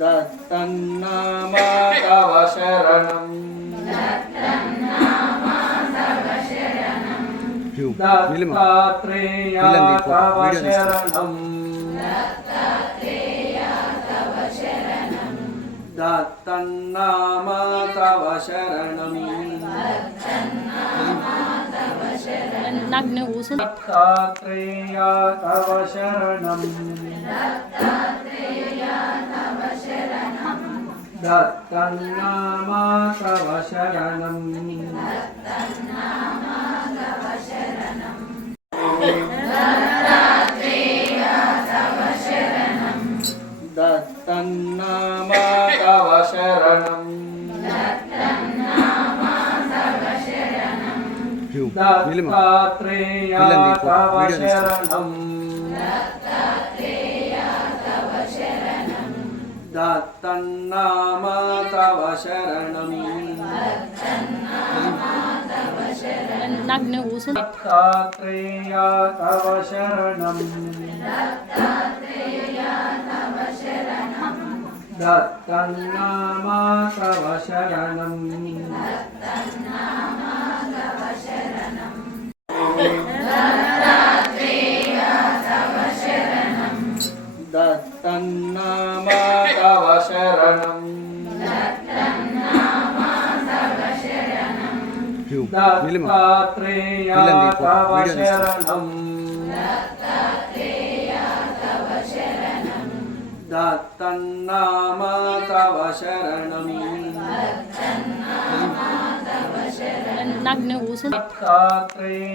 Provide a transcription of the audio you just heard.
दत्तन्नाम तव शरणं दत्तात्रेय तव शरणं दत्तन्नाम तव शरणं दत्तात्रेय तव शरणं दत्तन्नाम तव शरणं दत्तन्नाम तव शरणं दत्तात्रेय तव शरणं दत्तन्नाम तव शरणं दत्तात्रेय तव शरणं दत्तन्नाम तव शरणं दत्तन्नाम तव शरणं दत्तात्रेय तव शरणं दत्तन्नाम तव शरणं दत्तात्रेय